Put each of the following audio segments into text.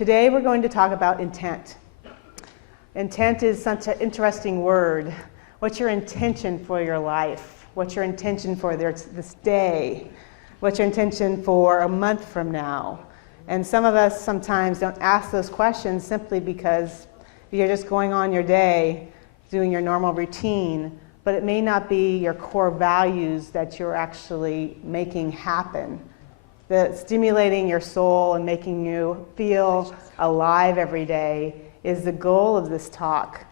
Today we're going to talk about intent. Intent is such an interesting word. What's your intention for your life? What's your intention for this day? What's your intention for a month from now? And some of us sometimes don't ask those questions simply because you're just going on your day, doing your normal routine, but it may not be your core values that you're actually making happen. The stimulating your soul and making you feel alive every day is the goal of this talk.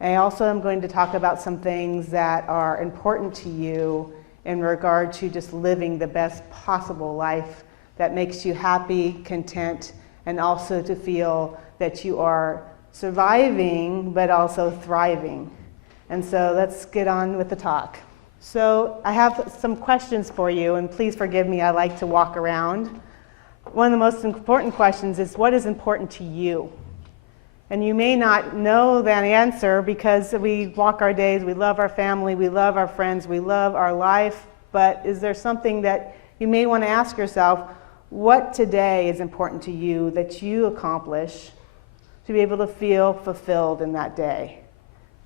I also am going to talk about some things that are important to you in regard to just living the best possible life that makes you happy, content, and also to feel that you are surviving but also thriving. And so let's get on with the talk. So I have some questions for you, and please forgive me, I like to walk around. One of the most important questions is, what is important to you? And you may not know that answer because we walk our days, we love our family, we love our friends, we love our life, but is there something that you may want to ask yourself, what today is important to you that you accomplish to be able to feel fulfilled in that day?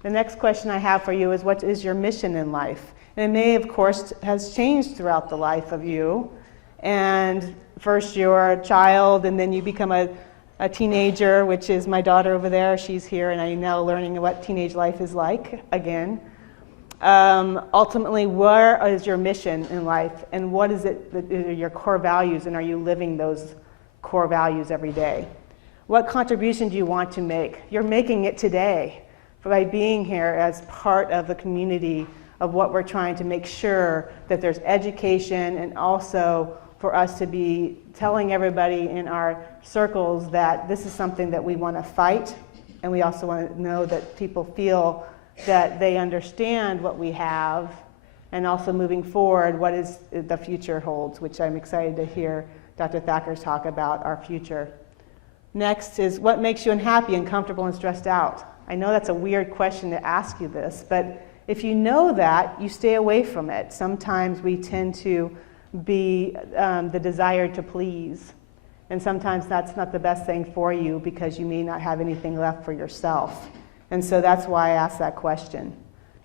The next question I have for you is, what is your mission in life? And it may, of course, has changed throughout the life of you. And first you're a child, and then you become a teenager, which is my daughter over there. She's here, and I'm now learning what teenage life is like again. Ultimately, where is your mission in life, and what is it that are your core values, and are you living those core values every day? What contribution do you want to make? You're making it today by being here as part of the community of what we're trying to make sure that there's education, and also for us to be telling everybody in our circles that this is something that we want to fight, and we also want to know that people feel that they understand what we have, and also moving forward, what is the future holds, which I'm excited to hear Dr. Thacker talk about our future. Next is, what makes you unhappy, uncomfortable, and stressed out? I know that's a weird question to ask you this, but if you know that, you stay away from it. Sometimes we tend to be the desire to please, and sometimes that's not the best thing for you because you may not have anything left for yourself. And so that's why I asked that question.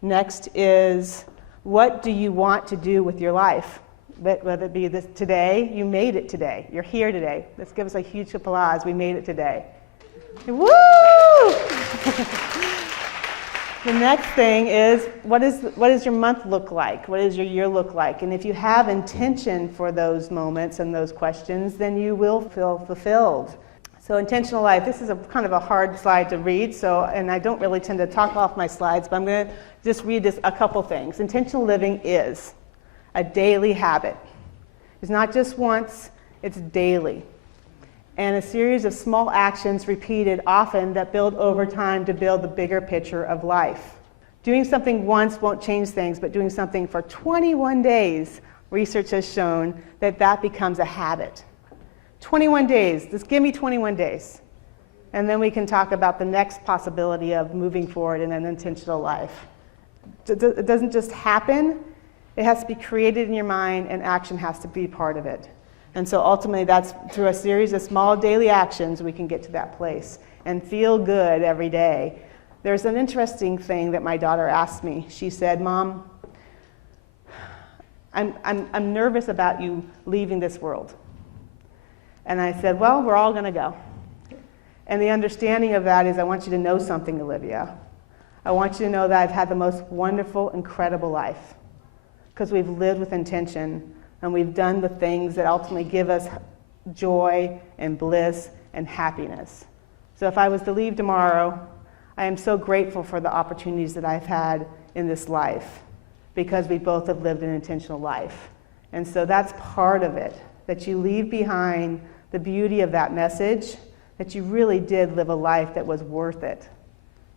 Next is, what do you want to do with your life? Whether it be this today, you made it today. You're here today. Let's give us a huge applause. We made it today. Woo! The next thing is, what does your month look like? What does your year look like? And if you have intention for those moments and those questions, then you will feel fulfilled. So intentional life, this is a kind of a hard slide to read, and I don't really tend to talk off my slides, but I'm going to just read this a couple things. Intentional living is a daily habit. It's not just once, it's daily. And a series of small actions repeated often that build over time to build the bigger picture of life. Doing something once won't change things, but doing something for 21 days, research has shown that that becomes a habit. 21 days, just give me 21 days. And then we can talk about the next possibility of moving forward in an intentional life. It doesn't just happen, it has to be created in your mind, and action has to be part of it. And so ultimately, that's through a series of small daily actions we can get to that place and feel good every day. There's an interesting thing that my daughter asked me. She said, "Mom, I'm nervous about you leaving this world." And I said, "Well, we're all going to go." And the understanding of that is, I want you to know something, Olivia. I want you to know that I've had the most wonderful, incredible life because we've lived with intention. And we've done the things that ultimately give us joy and bliss and happiness. So if I was to leave tomorrow, I am so grateful for the opportunities that I've had in this life because we both have lived an intentional life. And so that's part of it, that you leave behind the beauty of that message, that you really did live a life that was worth it.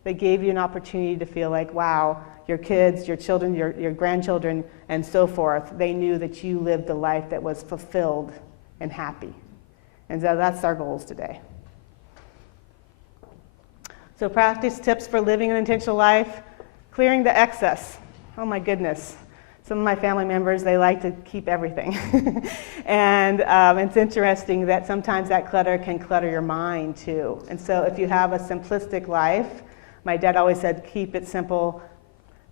They gave you an opportunity to feel like, wow, your kids, your children, your grandchildren, and so forth, they knew that you lived a life that was fulfilled and happy. And so that's our goals today. So practice tips for living an intentional life. Clearing the excess. Oh my goodness. Some of my family members, they like to keep everything. And it's interesting that sometimes that clutter can clutter your mind too. And so if you have a simplistic life, my dad always said, keep it simple,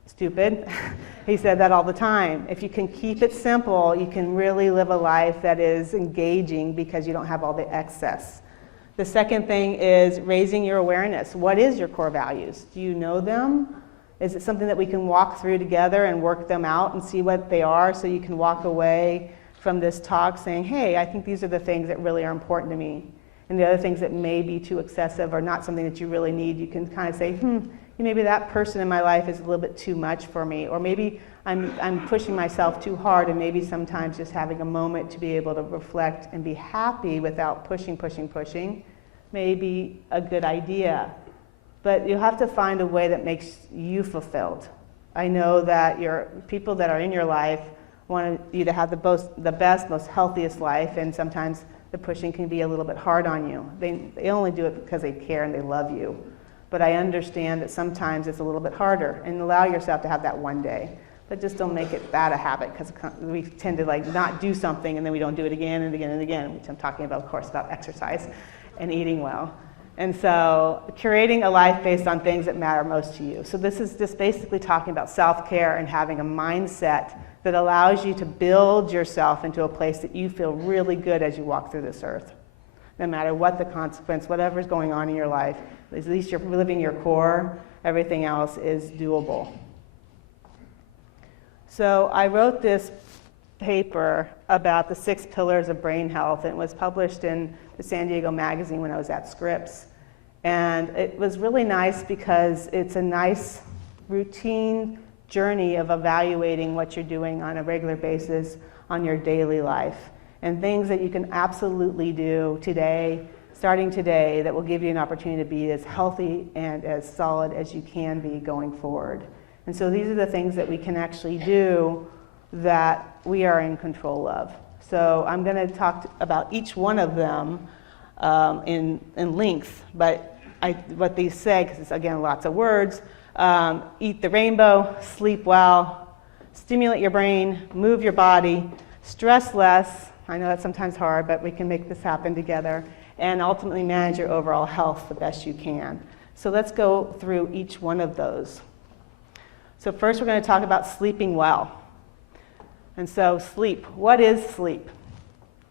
stupid. He said that all the time. If you can keep it simple, you can really live a life that is engaging because you don't have all the excess. The second thing is raising your awareness. What is your core values? Do you know them? Is it something that we can walk through together and work them out and see what they are so you can walk away from this talk saying, hey, I think these are the things that really are important to me. And the other things that may be too excessive or not something that you really need, you can kind of say, maybe that person in my life is a little bit too much for me. Or maybe I'm pushing myself too hard, and maybe sometimes just having a moment to be able to reflect and be happy without pushing may be a good idea. But you have to find a way that makes you fulfilled. I know that your people that are in your life want you to have the best, most healthiest life, and sometimes the pushing can be a little bit hard on you. They only do it because they care and they love you. But I understand that sometimes it's a little bit harder, and allow yourself to have that one day. But just don't make it that a habit, because we tend to not do something and then we don't do it again and again and again, which I'm talking about, of course, about exercise and eating well. And so curating a life based on things that matter most to you. So this is just basically talking about self-care and having a mindset that allows you to build yourself into a place that you feel really good as you walk through this earth. No matter what the consequence, whatever's going on in your life, at least you're living your core, everything else is doable. So I wrote this paper about the 6 pillars of brain health, and it was published in the San Diego Magazine when I was at Scripps. And it was really nice because it's a nice routine journey of evaluating what you're doing on a regular basis on your daily life, and things that you can absolutely do today, starting today, that will give you an opportunity to be as healthy and as solid as you can be going forward. And so these are the things that we can actually do that we are in control of. So I'm going to talk about each one of them in length, but what these say, because it's, again, lots of words: eat the rainbow, sleep well, stimulate your brain, move your body, stress less. I know that's sometimes hard, but we can make this happen together, and ultimately manage your overall health the best you can. So let's go through each one of those. So first we're going to talk about sleeping well. And so sleep, what is sleep?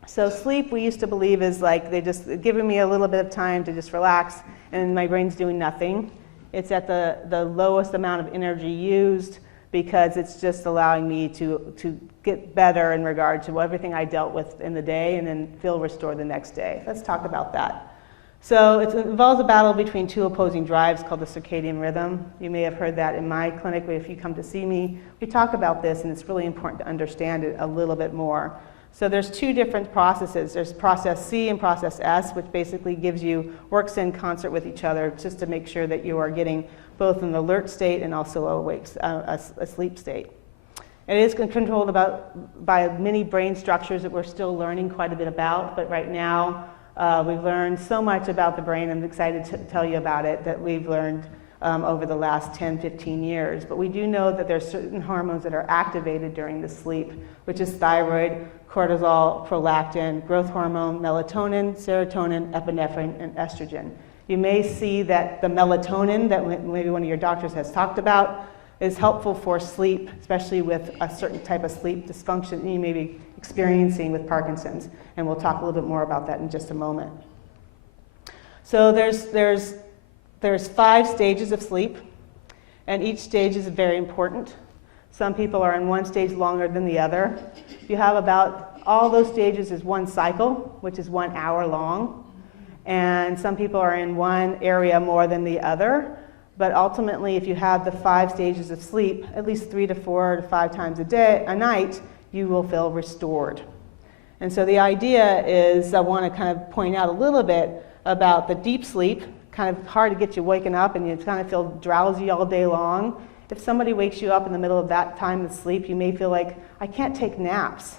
So sleep, we used to believe, is like they just giving me a little bit of time to just relax and my brain's doing nothing. It's at the lowest amount of energy used because it's just allowing me to get better in regard to everything I dealt with in the day and then feel restored the next day. Let's talk about that. So it involves a battle between 2 opposing drives called the circadian rhythm. You may have heard that in my clinic, but if you come to see me, we talk about this, and it's really important to understand it a little bit more. So there's 2 different processes. There's process C and process S, which basically works in concert with each other just to make sure that you are getting both an alert state and also a sleep state. It is controlled by many brain structures that we're still learning quite a bit about, but right now, we've learned so much about the brain. I'm excited to tell you about it, that we've learned over the last 10, 15 years. But we do know that there's certain hormones that are activated during the sleep, which is thyroid, cortisol, prolactin, growth hormone, melatonin, serotonin, epinephrine, and estrogen. You may see that the melatonin that maybe one of your doctors has talked about is helpful for sleep, especially with a certain type of sleep dysfunction you may be experiencing with Parkinson's, and we'll talk a little bit more about that in just a moment. So there's 5 stages of sleep, and each stage is very important. Some people are in one stage longer than the other. You have about all those stages is one cycle, which is 1 hour long, and some people are in one area more than the other. But ultimately, if you have the 5 stages of sleep, at least 3 to 4 to 5 times a night, you will feel restored. And so the idea is, I want to kind of point out a little bit about the deep sleep, kind of hard to get you waking up and you kind of feel drowsy all day long. If somebody wakes you up in the middle of that time of sleep, you may feel like, I can't take naps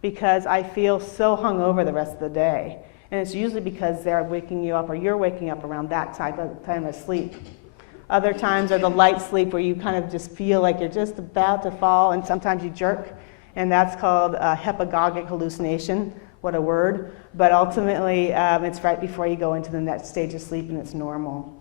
because I feel so hungover the rest of the day. And it's usually because they're waking you up or you're waking up around that time of sleep. Other times are the light sleep where you kind of just feel like you're just about to fall, and sometimes you jerk, and that's called hypnagogic hallucination. What a word. But ultimately, it's right before you go into the next stage of sleep, and it's normal.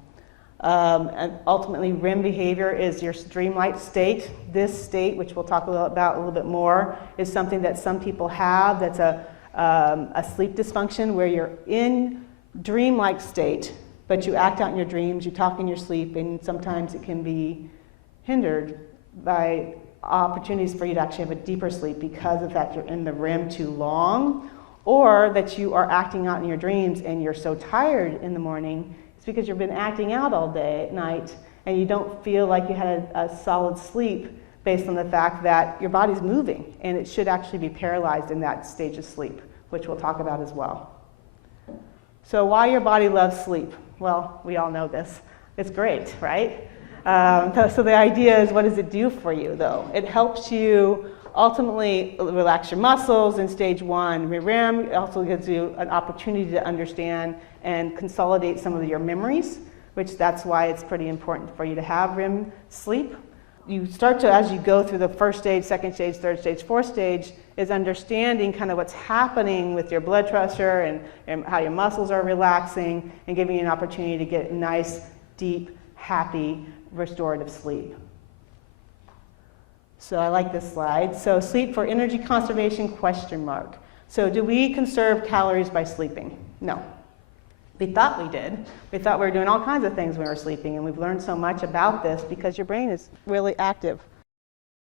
And ultimately, REM behavior is your dreamlike state. This state, which we'll talk about a little bit more, is something that some people have. That's a sleep dysfunction where you're in dreamlike state, but you act out in your dreams, you talk in your sleep, and sometimes it can be hindered by opportunities for you to actually have a deeper sleep because of the fact you're in the REM too long, or that you are acting out in your dreams and you're so tired in the morning. It's because you've been acting out all day at night and you don't feel like you had a solid sleep based on the fact that your body's moving, and it should actually be paralyzed in that stage of sleep, which we'll talk about as well. So why your body loves sleep? Well, we all know this. It's great, right? So the idea is, what does it do for you, though? It helps you ultimately relax your muscles in stage 1. REM also gives you an opportunity to understand and consolidate some of your memories, which that's why it's pretty important for you to have REM sleep. You start to, as you go through the first stage, second stage, third stage, fourth stage, is understanding kind of what's happening with your blood pressure and how your muscles are relaxing, and giving you an opportunity to get nice, deep, happy, restorative sleep. So I like this slide. So sleep for energy conservation, question mark. So do we conserve calories by sleeping? No. We thought we did. We thought we were doing all kinds of things when we were sleeping, and we've learned so much about this because your brain is really active.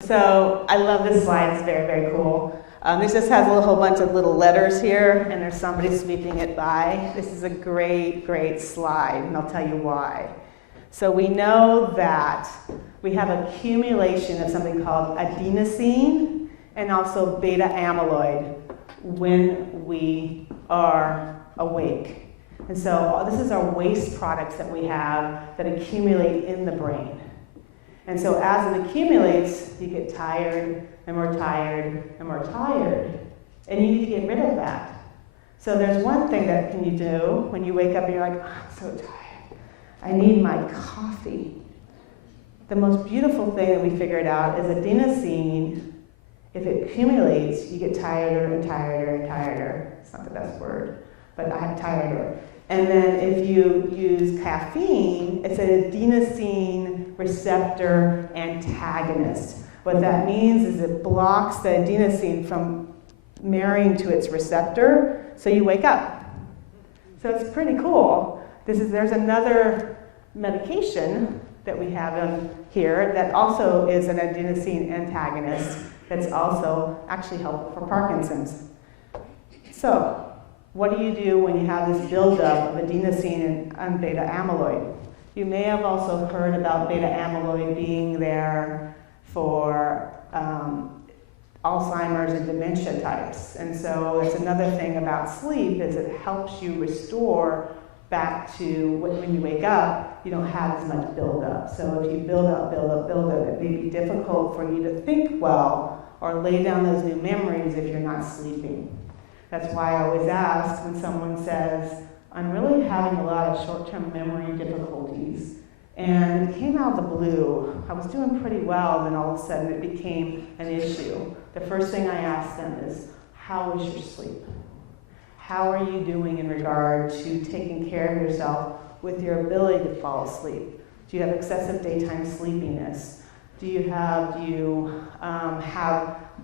So I love this slide. It's very, very cool. This just has a whole bunch of little letters here, and there's somebody sweeping it by. This is a great, great slide, and I'll tell you why. So we know that we have accumulation of something called adenosine and also beta amyloid when we are awake. And so this is our waste products that we have that accumulate in the brain. And so as it accumulates, you get tired and more tired and more tired. And you need to get rid of that. So there's one thing that can you do when you wake up and you're like, oh, I'm so tired. I need my coffee. The most beautiful thing that we figured out is adenosine. If it accumulates, you get tireder and tireder and tireder. It's not the best word, but I have tireder. And then if you use caffeine, it's an adenosine receptor antagonist. What that means is it blocks the adenosine from marrying to its receptor, so you wake up. So it's pretty cool. There's another medication that we have in here that also is an adenosine antagonist that's also actually helpful for Parkinson's. So what do you do when you have this buildup of adenosine and beta amyloid? You may have also heard about beta amyloid being there for Alzheimer's and dementia types. And so that's another thing about sleep, is it helps you restore back to when you wake up, you don't have as much buildup. So if you build up, it may be difficult for you to think well or lay down those new memories if you're not sleeping. That's why I always ask when someone says, I'm really having a lot of short-term memory difficulties. And it came out of the blue. I was doing pretty well, then all of a sudden it became an issue. The first thing I ask them is, how is your sleep? How are you doing in regard to taking care of yourself with your ability to fall asleep? Do you have excessive daytime sleepiness? Do you have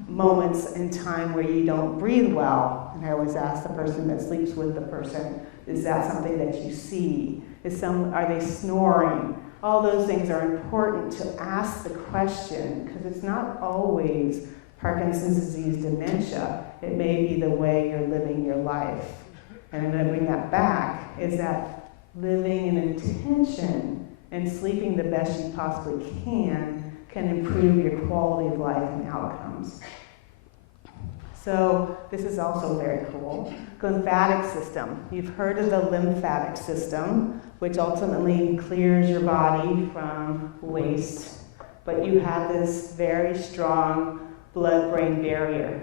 moments in time where you don't breathe well? And I always ask the person that sleeps with the person, is that something that you see? Are they snoring? All those things are important to ask the question, because it's not always Parkinson's disease dementia. It may be the way you're living your life. And I'm going to bring that back, is that living in intention and sleeping the best you possibly can improve your quality of life and outcomes. So this is also very cool. Lymphatic system. You've heard of the lymphatic system, which ultimately clears your body from waste. But you have this very strong blood-brain barrier.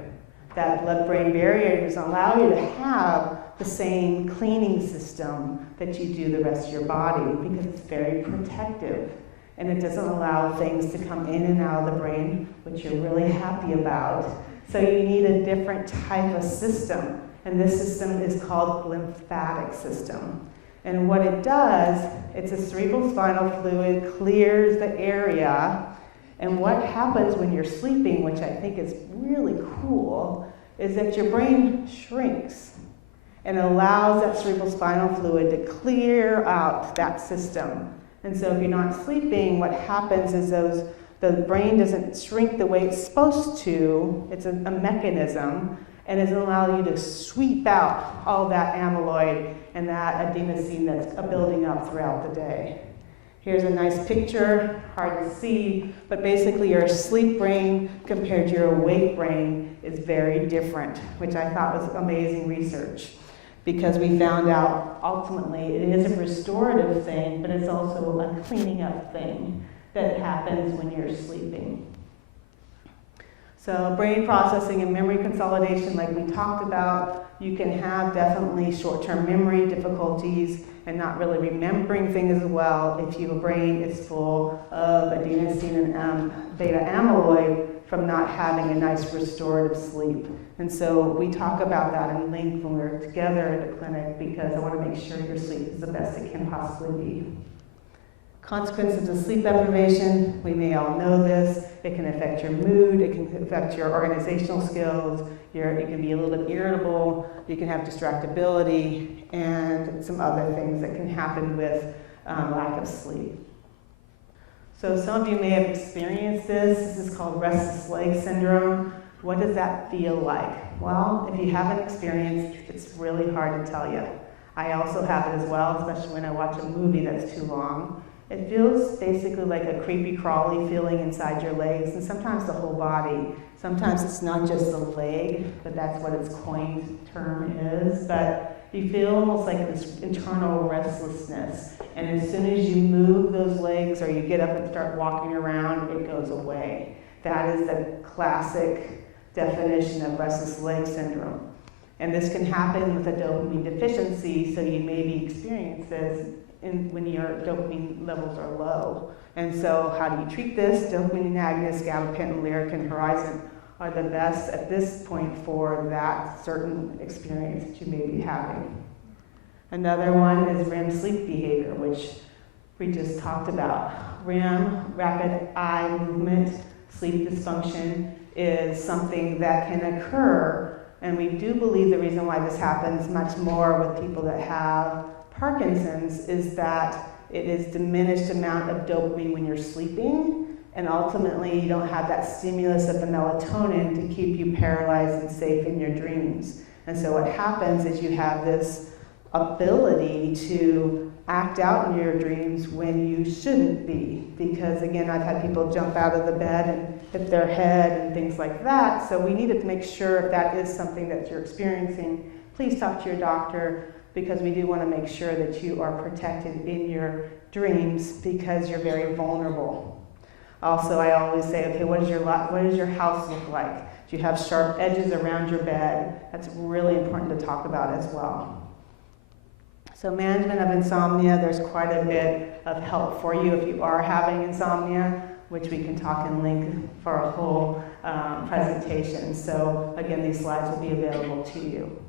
that blood-brain barrier doesn't allow you to have the same cleaning system that you do the rest of your body because it's very protective. And it doesn't allow things to come in and out of the brain, which you're really happy about. So you need a different type of system. And this system is called lymphatic system. And what it does, it's a cerebral spinal fluid, clears the area. And what happens when you're sleeping, which I think is really cool, is that your brain shrinks and allows that cerebral spinal fluid to clear out that system. And so if you're not sleeping, what happens is the brain doesn't shrink the way it's supposed to. It's a mechanism, and it doesn't allow you to sweep out all that amyloid and that adenosine that's building up throughout the day. Here's a nice picture, hard to see, but basically your sleep brain compared to your awake brain is very different, which I thought was amazing research. Because we found out ultimately it is a restorative thing, but it's also a cleaning up thing that happens when you're sleeping. So brain processing and memory consolidation, like we talked about, you can have definitely short-term memory difficulties and not really remembering things as well if your brain is full of adenosine and beta amyloid from not having a nice restorative sleep. And so we talk about that in length when we're together at the clinic because I want to make sure your sleep is the best it can possibly be. Consequences of sleep deprivation, we may all know this. It can affect your mood, it can affect your organizational skills, you can be a little bit irritable, you can have distractibility, and some other things that can happen with lack of sleep. So some of you may have experienced this. This is called restless leg syndrome. What does that feel like? Well, if you haven't experienced, it's really hard to tell you. I also have it as well, especially when I watch a movie that's too long. It feels basically like a creepy crawly feeling inside your legs, and sometimes the whole body. Sometimes it's not just the leg, but that's what its coined term is. But you feel almost like this internal restlessness. And as soon as you move those legs or you get up and start walking around, it goes away. That is the classic definition of restless leg syndrome. And this can happen with a dopamine deficiency, so you maybe experience this when your dopamine levels are low. And so how do you treat this? Dopamine agonists, gabapentin, Lyric, and Horizon are the best at this point for that certain experience that you may be having. Another one is REM sleep behavior, which we just talked about. REM, rapid eye movement, sleep dysfunction, is something that can occur, and we do believe the reason why this happens much more with people that have Parkinson's is that it is diminished amount of dopamine when you're sleeping, and ultimately you don't have that stimulus of the melatonin to keep you paralyzed and safe in your dreams. And so what happens is you have this ability to act out in your dreams when you shouldn't be. Because again, I've had people jump out of the bed and hit their head and things like that. So we need to make sure if that is something that you're experiencing, please talk to your doctor, because we do want to make sure that you are protected in your dreams because you're very vulnerable. Also, I always say, okay, what does your house look like? Do you have sharp edges around your bed? That's really important to talk about as well. So management of insomnia, there's quite a bit of help for you if you are having insomnia, which we can talk in length for a whole presentation. So again, these slides will be available to you.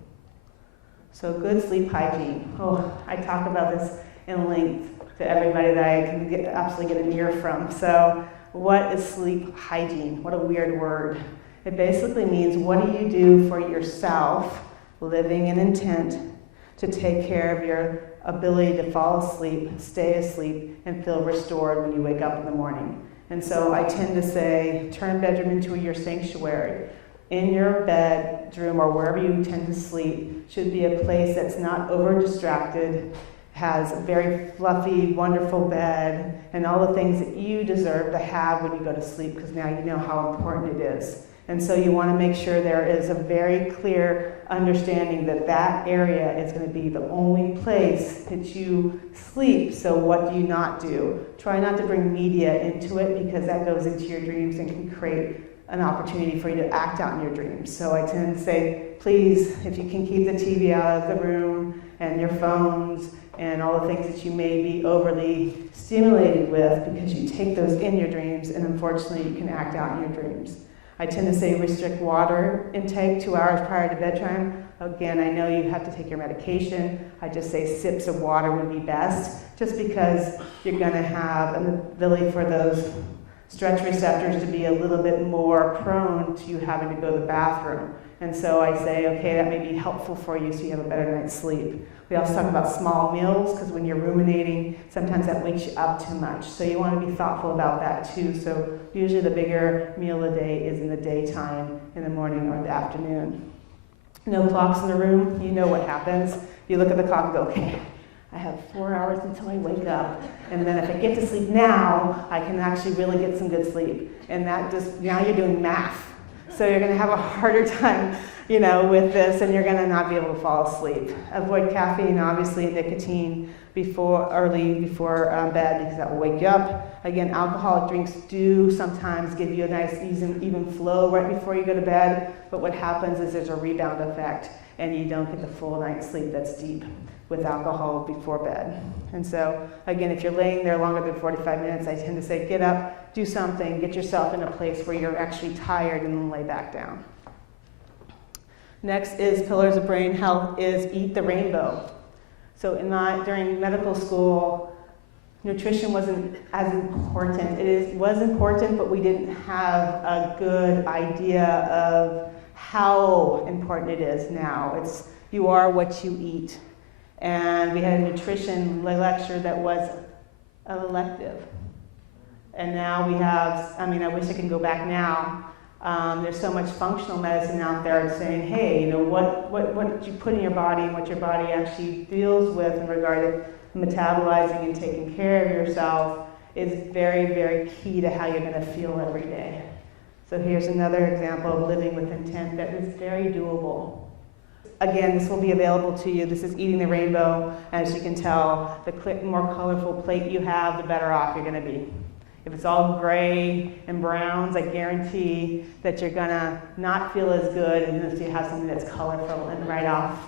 So good sleep hygiene. Oh, I talk about this in length to everybody that I can absolutely get an ear from. So what is sleep hygiene? What a weird word. It basically means what do you do for yourself, living in intent, to take care of your ability to fall asleep, stay asleep, and feel restored when you wake up in the morning. And so I tend to say, turn bedroom into your sanctuary. In your bedroom or wherever you tend to sleep should be a place that's not over-distracted, has a very fluffy, wonderful bed, and all the things that you deserve to have when you go to sleep, because now you know how important it is. And so you want to make sure there is a very clear understanding that that area is going to be the only place that you sleep. So what do you not do? Try not to bring media into it, because that goes into your dreams and can create an opportunity for you to act out in your dreams. So I tend to say, please, if you can keep the TV out of the room and your phones and all the things that you may be overly stimulated with, because you take those in your dreams, and unfortunately you can act out in your dreams. I tend to say restrict water intake 2 hours prior to bedtime. Again, I know you have to take your medication. I just say sips of water would be best, just because you're going to have an ability for those stretch receptors to be a little bit more prone to you having to go to the bathroom. And so I say, okay, that may be helpful for you so you have a better night's sleep. We also talk about small meals, because when you're ruminating, sometimes that wakes you up too much. So you want to be thoughtful about that too. So usually the bigger meal of the day is in the daytime, in the morning or the afternoon. No clocks in the room, you know what happens. You look at the clock and go, okay, I have 4 hours until I wake up. And then if I get to sleep now, I can actually really get some good sleep. And that just, now you're doing math. So you're going to have a harder time, with this, and you're going to not be able to fall asleep. Avoid caffeine, obviously, and nicotine before bed, because that will wake you up. Again, alcoholic drinks do sometimes give you a nice even flow right before you go to bed, but what happens is there's a rebound effect, and you don't get the full night's sleep that's deep with alcohol before bed. And so, again, if you're laying there longer than 45 minutes, I tend to say, get up, do something, get yourself in a place where you're actually tired, and then lay back down. Next is Pillars of Brain Health is Eat the Rainbow. So during medical school, nutrition wasn't as important. It was important, but we didn't have a good idea of how important it is now. It's you are what you eat. And we had a nutrition lecture that was an elective. And now we have, I wish I could go back now. There's so much functional medicine out there saying, hey, what you put in your body and what your body actually deals with in regard to metabolizing and taking care of yourself is very, very key to how you're going to feel every day. So here's another example of living with intent that is very doable. Again, this will be available to you. This is Eating the Rainbow. As you can tell, the more colorful plate you have, the better off you're going to be. If it's all gray and browns, I guarantee that you're going to not feel as good unless you have something that's colorful and right off,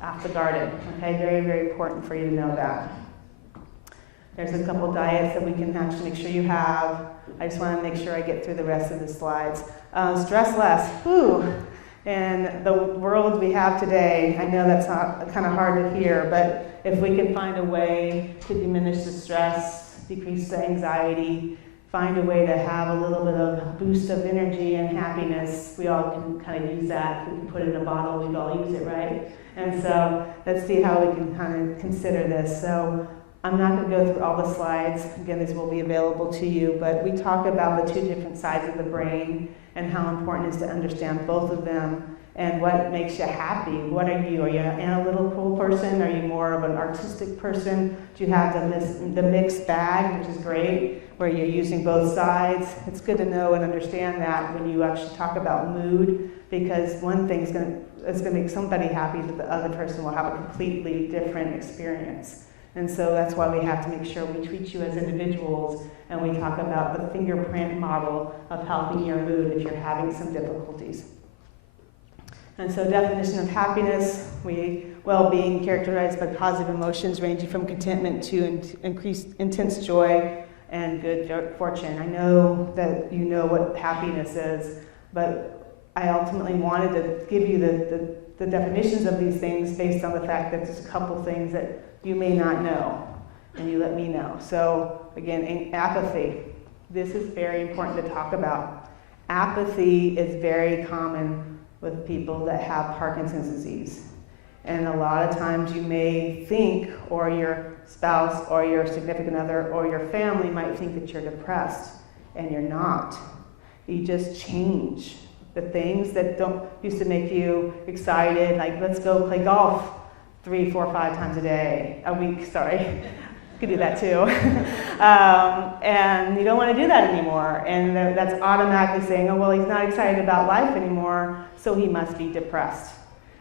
off the garden. Okay, very, very important for you to know that. There's a couple diets that we can actually make sure you have. I just want to make sure I get through the rest of the slides. Stress less. Whew. And the world we have today, I know that's not kind of hard to hear, but if we can find a way to diminish the stress, decrease the anxiety, find a way to have a little bit of boost of energy and happiness, we all can kind of use that. If we can put it in a bottle, we'd all use it, right? And so let's see how we can kind of consider this. So I'm not going to go through all the slides. Again, these will be available to you, but we talk about the two different sides of the brain and how important it is to understand both of them and what makes you happy. What are you? Are you an analytical person? Are you more of an artistic person? Do you have the mixed bag, which is great, where you're using both sides? It's good to know and understand that when you actually talk about mood, because one thing's going to make somebody happy, but the other person will have a completely different experience. And so that's why we have to make sure we treat you as individuals, and we talk about the fingerprint model of helping your mood if you're having some difficulties. And so definition of happiness, well-being characterized by positive emotions ranging from contentment to increased intense joy and good fortune. I know that you know what happiness is, but I ultimately wanted to give you the definitions of these things based on the fact that there's a couple things that you may not know, and you let me know. So again, apathy. This is very important to talk about. Apathy is very common with people that have Parkinson's disease. And a lot of times you may think, or your spouse or your significant other or your family might think that you're depressed, and you're not. You just change. The things that used to make you excited, like let's go play golf 3, 4, 5 times a week, sorry. You could do that too. And you don't want to do that anymore. And that's automatically saying, oh, well, he's not excited about life anymore, so he must be depressed.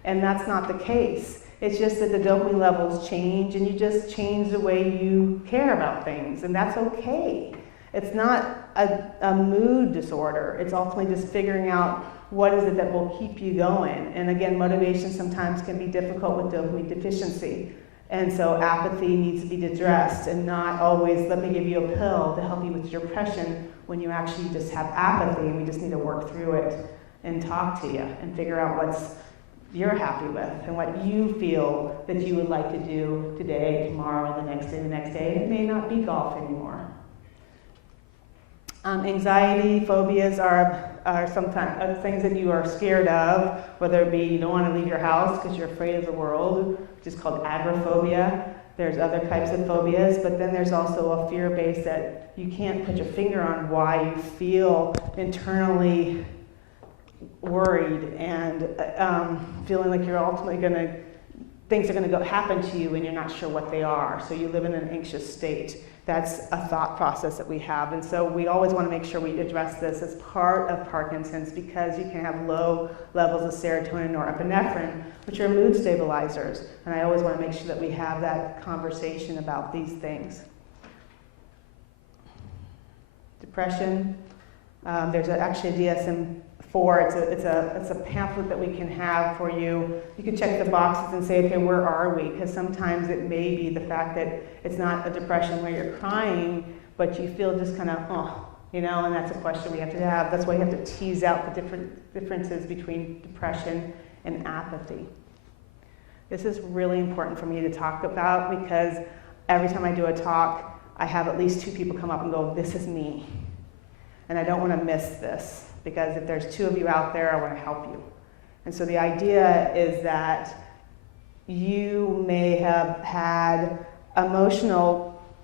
And that's not the case. It's just that the dopamine levels change, and you just change the way you care about things, and that's okay. It's not a mood disorder. It's ultimately just figuring out what is it that will keep you going. And again, motivation sometimes can be difficult with dopamine deficiency. And so apathy needs to be addressed, and not always, let me give you a pill to help you with your depression, when you actually just have apathy, and we just need to work through it and talk to you and figure out what's you're happy with and what you feel that you would like to do today, tomorrow, the next day. It may not be golf anymore. Anxiety, phobias are sometimes things that you are scared of, whether it be you don't want to leave your house because you're afraid of the world, which is called agoraphobia. There's other types of phobias, but then there's also a fear base that you can't put your finger on why you feel internally worried and feeling like you're ultimately things are going to happen to you and you're not sure what they are. So you live in an anxious state. That's a thought process that we have. And so we always want to make sure we address this as part of Parkinson's, because you can have low levels of serotonin or epinephrine, which are mood stabilizers. And I always want to make sure that we have that conversation about these things. Depression. There's actually a DSM-4. It's a pamphlet that we can have for you. You can check the boxes and say, okay, where are we? Because sometimes it may be the fact that it's not a depression where you're crying, but you feel just kind of, and that's a question we have to have. That's why you have to tease out the differences between depression and apathy. This is really important for me to talk about, because every time I do a talk, I have at least 2 people come up and go, this is me. And I don't want to miss this, because if there's 2 of you out there, I want to help you. And so the idea is that you may have had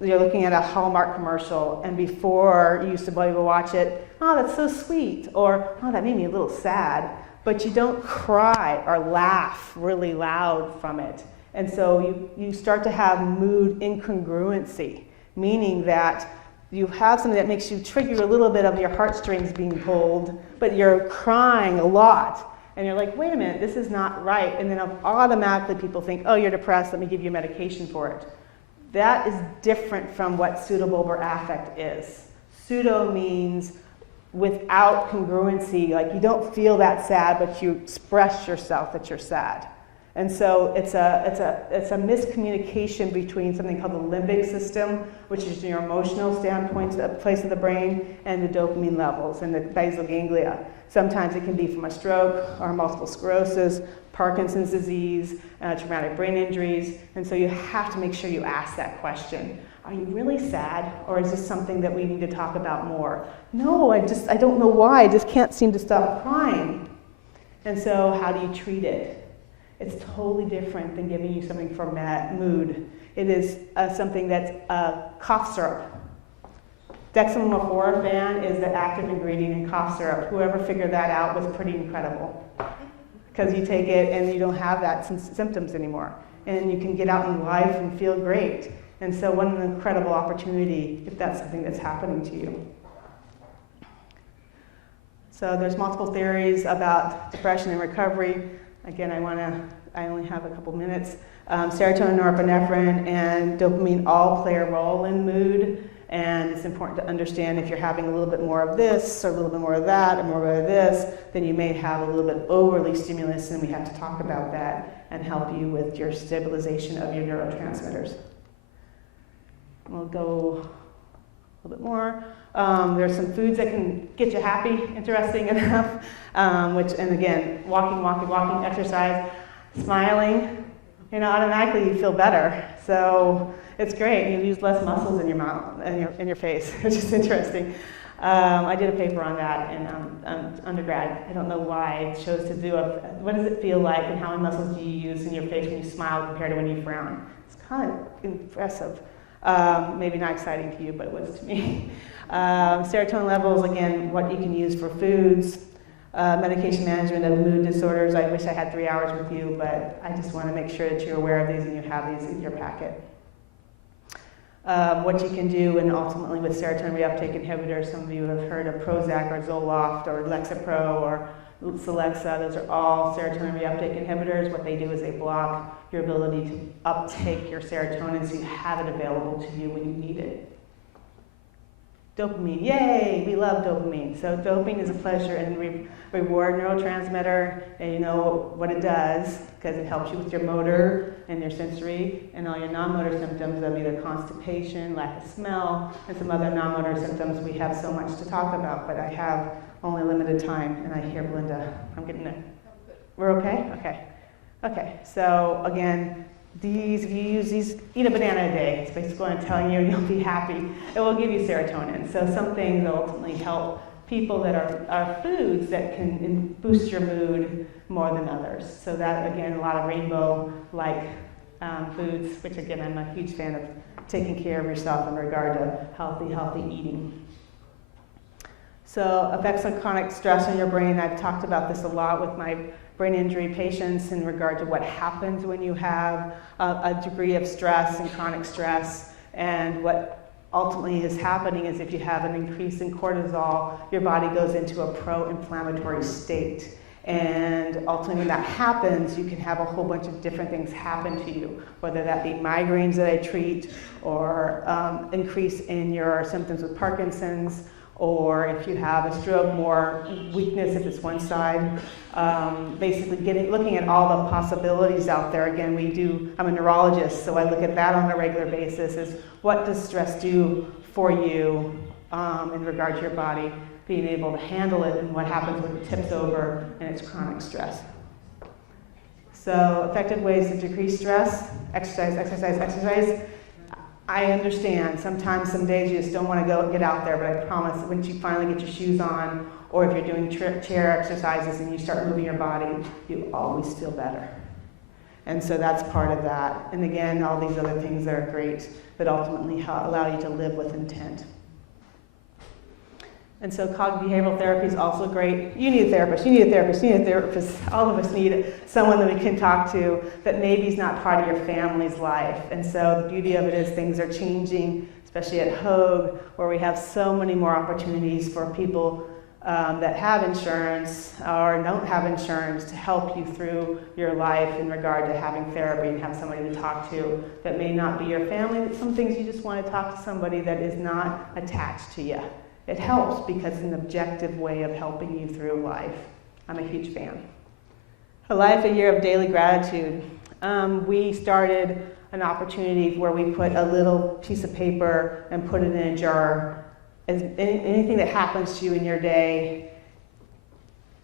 you're looking at a Hallmark commercial, and before you used to be able to watch it, oh, that's so sweet, or oh, that made me a little sad, but you don't cry or laugh really loud from it. And so you start to have mood incongruency, meaning that you have something that makes you trigger a little bit of your heartstrings being pulled, but you're crying a lot. And you're like, wait a minute, this is not right. And then automatically people think, oh, you're depressed, let me give you medication for it. That is different from what pseudobulbar affect is. Pseudo means without congruency, like you don't feel that sad, but you express yourself that you're sad. And so it's a miscommunication between something called the limbic system, which is your emotional standpoint, the place of the brain, and the dopamine levels and the basal ganglia. Sometimes it can be from a stroke or multiple sclerosis, Parkinson's disease, traumatic brain injuries. And so you have to make sure you ask that question. Are you really sad, or is this something that we need to talk about more? No, I don't know why. I just can't seem to stop crying. And so how do you treat it? It's totally different than giving you something for mood. It is something that's cough syrup. Dextromethorphan is the active ingredient in cough syrup. Whoever figured that out was pretty incredible, because you take it and you don't have that symptoms anymore, and you can get out in life and feel great. And so what an incredible opportunity if that's something that's happening to you. So there's multiple theories about depression and recovery. Again, I only have a couple minutes. Serotonin, norepinephrine, and dopamine all play a role in mood, and it's important to understand if you're having a little bit more of this, or a little bit more of that, or more of this, then you may have a little bit of overly stimulus, and we have to talk about that and help you with your stabilization of your neurotransmitters. We'll go a little bit more. There's some foods that can get you happy, interesting enough, and again, walking, exercise, smiling, automatically you feel better. So it's great. You use less muscles in your mouth, in your face, which is interesting. I did a paper on that in undergrad. I don't know why I chose to do what does it feel like and how many muscles do you use in your face when you smile compared to when you frown. It's kind of impressive. Maybe not exciting to you, but it was to me. Serotonin levels, again, what you can use for foods. Medication management of mood disorders. I wish I had 3 hours with you, but I just want to make sure that you're aware of these and you have these in your packet. What you can do, and ultimately with serotonin reuptake inhibitors, some of you have heard of Prozac or Zoloft or Lexapro or Celexa. Those are all serotonin reuptake inhibitors. What they do is they block your ability to uptake your serotonin so you have it available to you when you need it. Dopamine, yay, we love dopamine. So dopamine is a pleasure and reward neurotransmitter, and you know what it does because it helps you with your motor and your sensory and all your non-motor symptoms of either constipation, lack of smell, and some other non-motor symptoms. We have so much to talk about, but I have only limited time, and I hear Belinda. I'm getting it. We're okay? Okay. Okay, so again, if you use these, eat a banana a day. It's basically what I'm telling you, and you'll be happy. It will give you serotonin. So some things ultimately help people that are foods that can boost your mood more than others. So that, again, a lot of rainbow-like foods, which again, I'm a huge fan of taking care of yourself in regard to healthy eating. So effects on chronic stress on your brain. I've talked about this a lot with my brain injury patients in regard to what happens when you have a degree of stress and chronic stress, and what ultimately is happening is if you have an increase in cortisol, your body goes into a pro-inflammatory state. And ultimately when that happens, you can have a whole bunch of different things happen to you, whether that be migraines that I treat, or increase in your symptoms with Parkinson's, or if you have a stroke, more weakness if it's one side. Basically looking at all the possibilities out there. Again, I'm a neurologist, so I look at that on a regular basis, is what does stress do for you in regard to your body, being able to handle it, and what happens when it tips over and it's chronic stress. So effective ways to decrease stress: exercise. I understand sometimes, some days you just don't want to go get out there, but I promise once you finally get your shoes on, or if you're doing chair exercises and you start moving your body, you always feel better. And so that's part of that. And again, all these other things that are great that ultimately allow you to live with intent. And so cognitive behavioral therapy is also great. You need a therapist, you need a therapist, you need a therapist. All of us need someone that we can talk to that maybe is not part of your family's life. And so the beauty of it is things are changing, especially at Hoag, where we have so many more opportunities for people that have insurance or don't have insurance to help you through your life in regard to having therapy and have somebody to talk to that may not be your family. Some things you just want to talk to somebody that is not attached to you. It helps because it's an objective way of helping you through life. I'm a huge fan. A Life, a Year of Daily Gratitude. We started an opportunity where we put a little piece of paper and put it in a jar. Anything that happens to you in your day,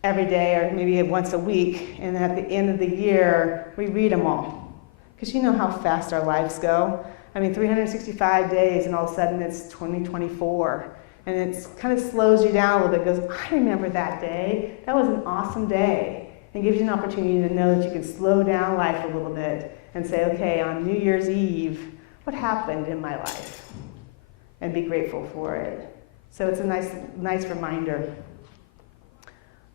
every day or maybe once a week, and at the end of the year, we read them all. Because you know how fast our lives go. 365 days and all of a sudden it's 2024. And it kind of slows you down a little bit. It goes, I remember that day. That was an awesome day. And it gives you an opportunity to know that you can slow down life a little bit and say, okay, on New Year's Eve, what happened in my life? And be grateful for it. So it's a nice reminder.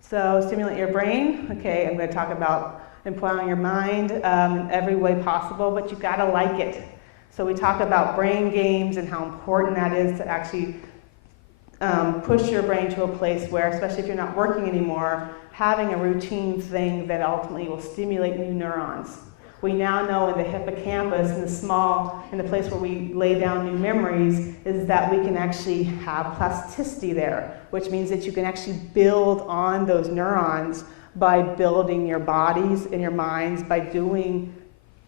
So stimulate your brain. Okay, I'm going to talk about empowering your mind in every way possible, but you've got to like it. So we talk about brain games and how important that is to actually push your brain to a place where, especially if you're not working anymore, having a routine thing that ultimately will stimulate new neurons. We now know in the hippocampus, in the place where we lay down new memories, is that we can actually have plasticity there, which means that you can actually build on those neurons by building your bodies and your minds, by doing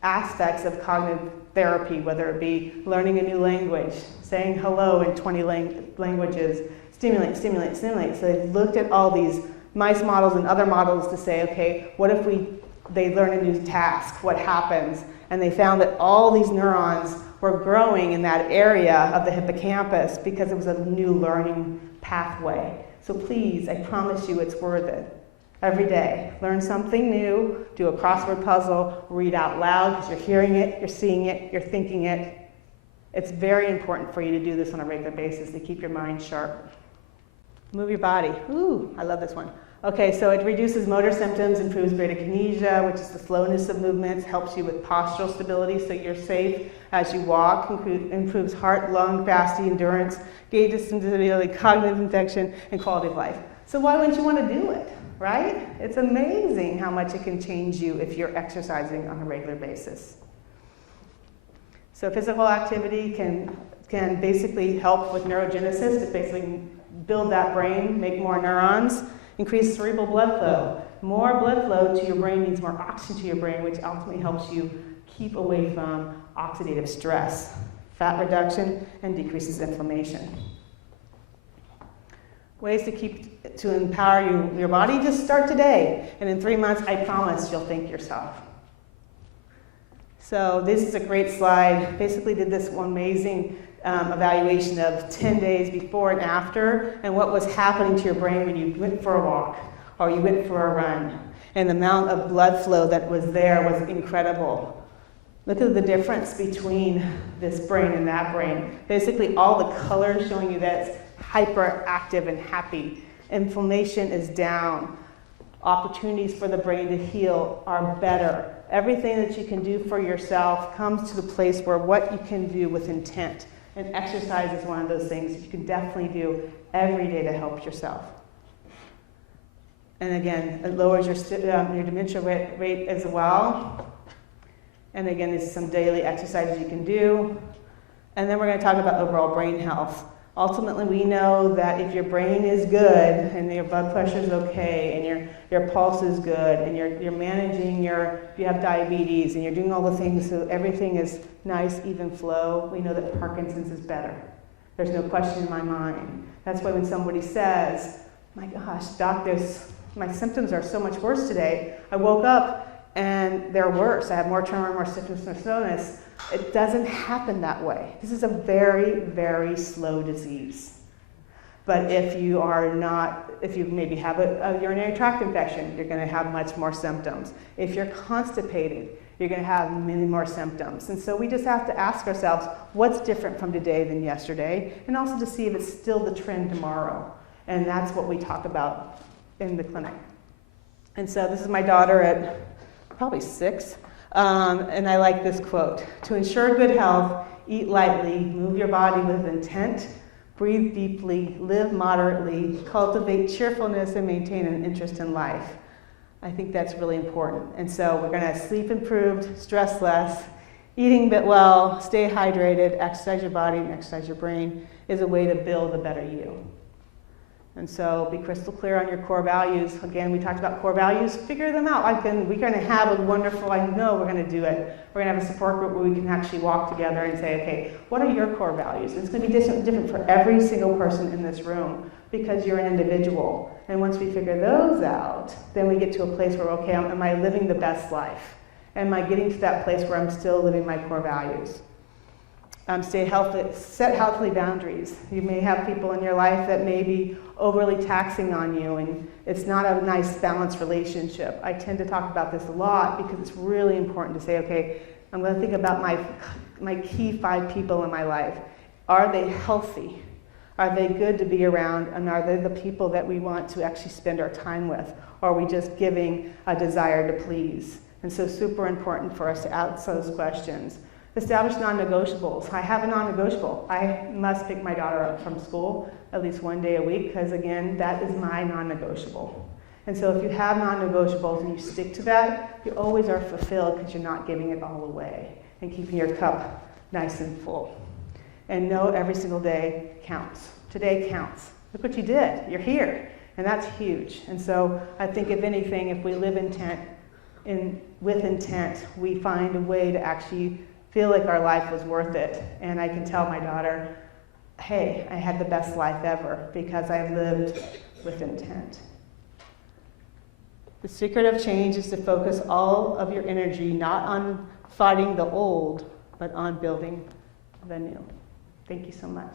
aspects of cognitive therapy, whether it be learning a new language, saying hello in 20 languages, stimulate. So they looked at all these mice models and other models to say, okay, what if they learn a new task? What happens? And they found that all these neurons were growing in that area of the hippocampus because it was a new learning pathway. So please, I promise you it's worth it. Every day, learn something new, do a crossword puzzle, read out loud because you're hearing it, you're seeing it, you're thinking it. It's very important for you to do this on a regular basis to keep your mind sharp. Move your body. Ooh, I love this one. Okay, so it reduces motor symptoms, improves bradykinesia, which is the slowness of movements, helps you with postural stability so you're safe as you walk, improves heart, lung capacity, endurance, gauges stability, cognitive function, and quality of life. So why wouldn't you want to do it? Right? It's amazing how much it can change you if you're exercising on a regular basis. So physical activity can can basically help with neurogenesis, to basically build that brain, make more neurons, increase cerebral blood flow. More blood flow to your brain means more oxygen to your brain, which ultimately helps you keep away from oxidative stress, fat reduction, and decreases inflammation. Ways to empower your body, just start today. And in 3 months, I promise you'll thank yourself. So this is a great slide. Basically did this amazing evaluation of 10 days before and after, and what was happening to your brain when you went for a walk or you went for a run. And the amount of blood flow that was there was incredible. Look at the difference between this brain and that brain. Basically all the colors showing you that it's hyperactive and happy. Inflammation is down. Opportunities for the brain to heal are better. Everything that you can do for yourself comes to the place where what you can do with intent. And exercise is one of those things that you can definitely do every day to help yourself. And again, it lowers your dementia rate as well. And again, there's some daily exercises you can do. And then we're going to talk about overall brain health. Ultimately, we know that if your brain is good and your blood pressure is okay and your pulse is good and you're managing if you have diabetes and you're doing all the things so everything is nice, even flow, we know that Parkinson's is better. There's no question in my mind. That's why when somebody says, my gosh, doctors, my symptoms are so much worse today. I woke up and they're worse. I have more tremor, more stiffness, more slowness. It doesn't happen that way. This is a very, very slow disease. But if you maybe have a urinary tract infection, you're going to have much more symptoms. If you're constipated, you're going to have many more symptoms. And so we just have to ask ourselves, what's different from today than yesterday? And also to see if it's still the trend tomorrow. And that's what we talk about in the clinic. And so this is my daughter at probably 6. And I like this quote: to ensure good health, eat lightly, move your body with intent, breathe deeply, live moderately, cultivate cheerfulness, and maintain an interest in life. I think that's really important. And so we're going to sleep improved, stress less, eating a bit well, stay hydrated, exercise your body, and exercise your brain is a way to build a better you. And so be crystal clear on your core values. Again, we talked about core values. Figure them out. We're going to have a wonderful, I know we're going to do it. We're going to have a support group where we can actually walk together and say, okay, what are your core values? And it's going to be different for every single person in this room because you're an individual. And once we figure those out, then we get to a place where, okay, am I living the best life? Am I getting to that place where I'm still living my core values? Stay healthy, set healthy boundaries. You may have people in your life that may be overly taxing on you, and it's not a nice, balanced relationship. I tend to talk about this a lot because it's really important to say, okay, I'm going to think about my key 5 people in my life. Are they healthy? Are they good to be around? And are they the people that we want to actually spend our time with? Or are we just giving a desire to please? And so super important for us to ask those questions. Establish non-negotiables. I have a non-negotiable. I must pick my daughter up from school at least one day a week because, again, that is my non-negotiable. And so if you have non-negotiables and you stick to that, you always are fulfilled because you're not giving it all away and keeping your cup nice and full. And know every single day counts. Today counts. Look what you did. You're here. And that's huge. And so I think, if anything, if we live with intent, we find a way to actually feel like our life was worth it. And I can tell my daughter, hey, I had the best life ever because I lived with intent. The secret of change is to focus all of your energy not on fighting the old, but on building the new. Thank you so much.